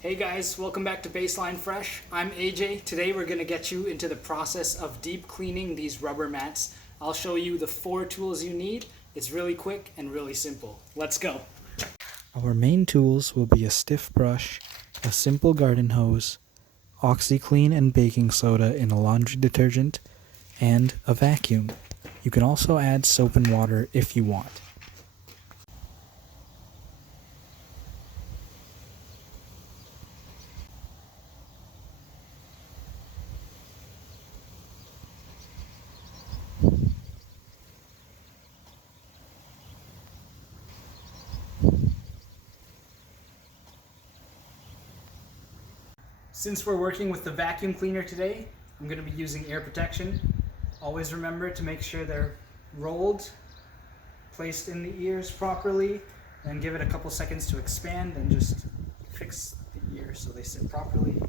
Hey guys, welcome back to Bassline Fresh. I'm AJ. Today we're going to get you into the process of deep cleaning these rubber mats. I'll show you the 4 tools you need. It's really quick and really simple. Let's go. Our main tools will be a stiff brush, a simple garden hose, OxiClean and baking soda in a laundry detergent, and a vacuum. You can also add soap and water if you want. Since we're working with the vacuum cleaner today, I'm going to be using air protection. Always remember to make sure they're rolled, placed in the ears properly, and give it a couple seconds to expand and just fix the ears so they sit properly.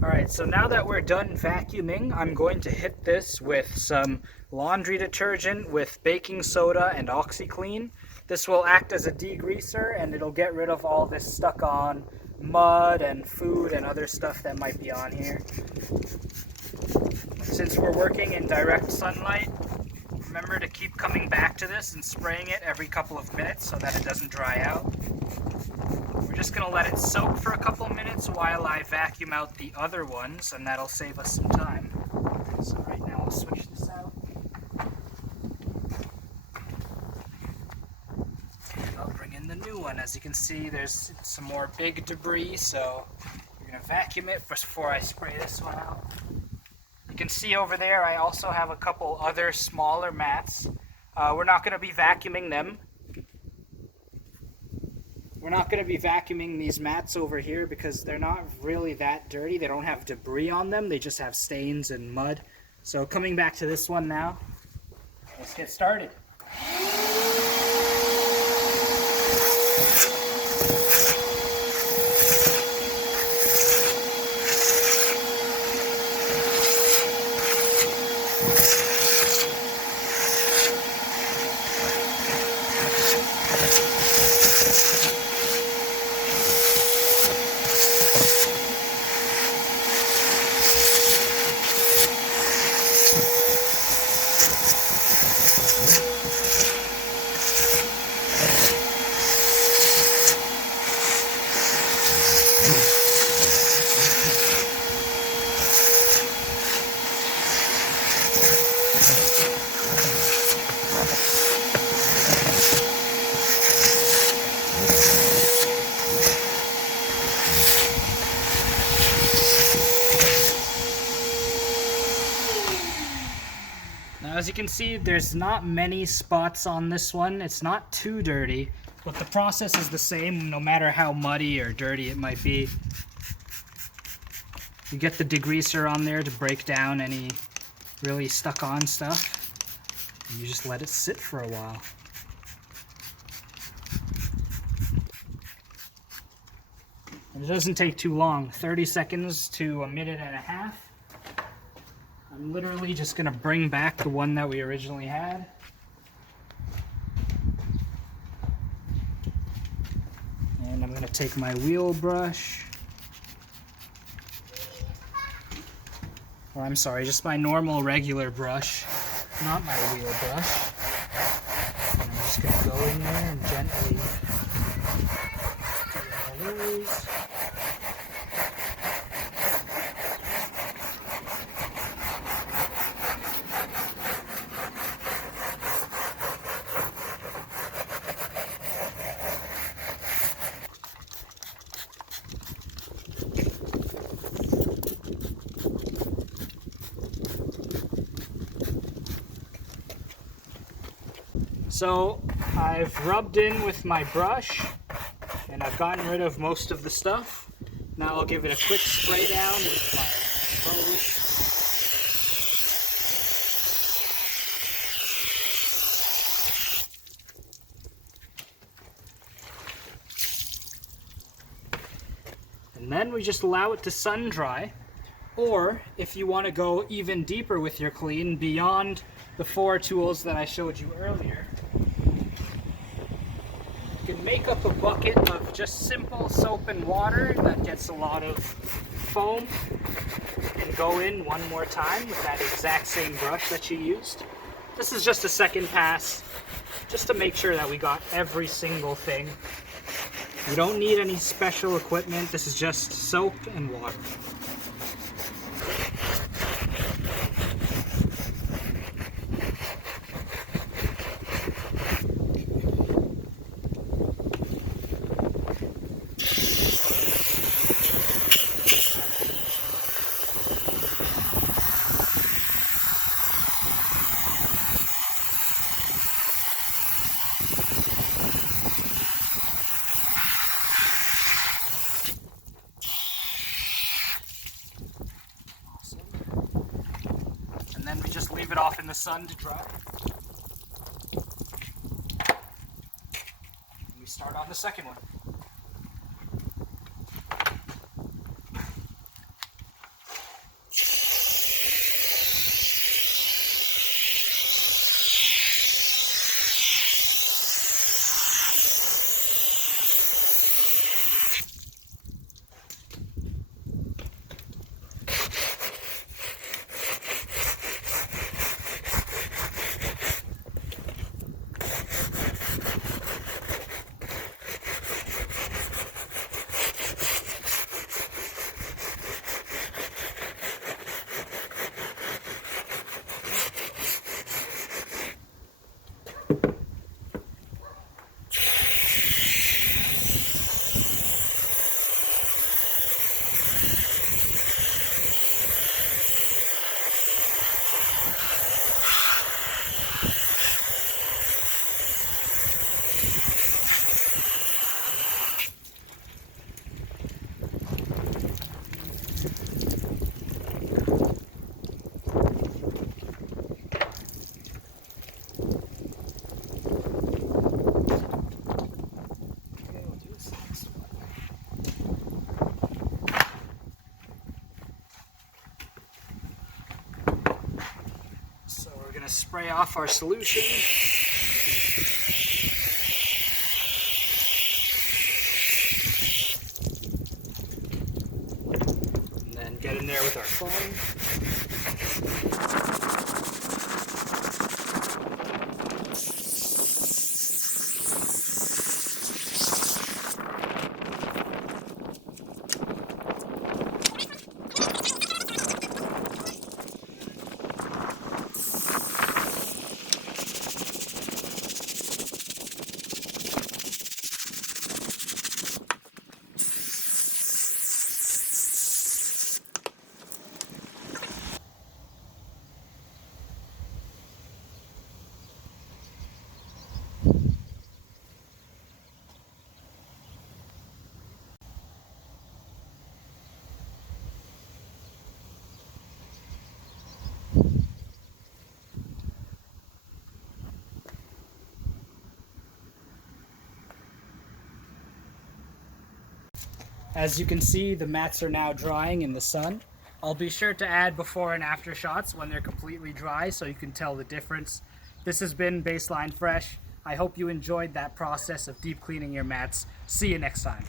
Alright, so now that we're done vacuuming, I'm going to hit this with some laundry detergent with baking soda and OxiClean. This will act as a degreaser and it'll get rid of all this stuck on mud and food and other stuff that might be on here. Since we're working in direct sunlight, remember to keep coming back to this and spraying it every couple of minutes so that it doesn't dry out. We're just going to let it soak for a couple of minutes while I vacuum out the other ones, and that'll save us some time. So right now I'll switch this out. And I'll bring in the new one. As you can see, there's some more big debris, so we're going to vacuum it before I spray this one out. You can see over there I also have a couple other smaller mats. We're not going to be vacuuming them. We're not going to be vacuuming these mats over here because they're not really that dirty. They don't have debris on them. They just have stains and mud. So coming back to this one now, let's get started. Now, as you can see, there's not many spots on this one. It's not too dirty, but the process is the same no matter how muddy or dirty it might be. You get the degreaser on there to break down any really stuck on stuff. And you just let it sit for a while. And it doesn't take too long, 30 seconds to a minute and a half. I'm literally just going to bring back the one that we originally had. And I'm going to take my wheel brush. Or I'm sorry, just my normal regular brush, not my wheel brush. And I'm just going to go in there and gently do all those. So I've rubbed in with my brush and I've gotten rid of most of the stuff. Now I'll give it a quick spray down with my hose. And then we just allow it to sun dry. Or if you want to go even deeper with your clean beyond the 4 tools that I showed you earlier, you can make up a bucket of just simple soap and water that gets a lot of foam and go in one more time with that exact same brush that you used. This is just a second pass just to make sure that we got every single thing. You don't need any special equipment. This is just soap and water. And then we just leave it off in the sun to dry. And we start on the second one. Spray off our solution. And then get in there with our foam. As you can see, the mats are now drying in the sun. I'll be sure to add before and after shots when they're completely dry so you can tell the difference. This has been Bassline Fresh. I hope you enjoyed that process of deep cleaning your mats. See you next time.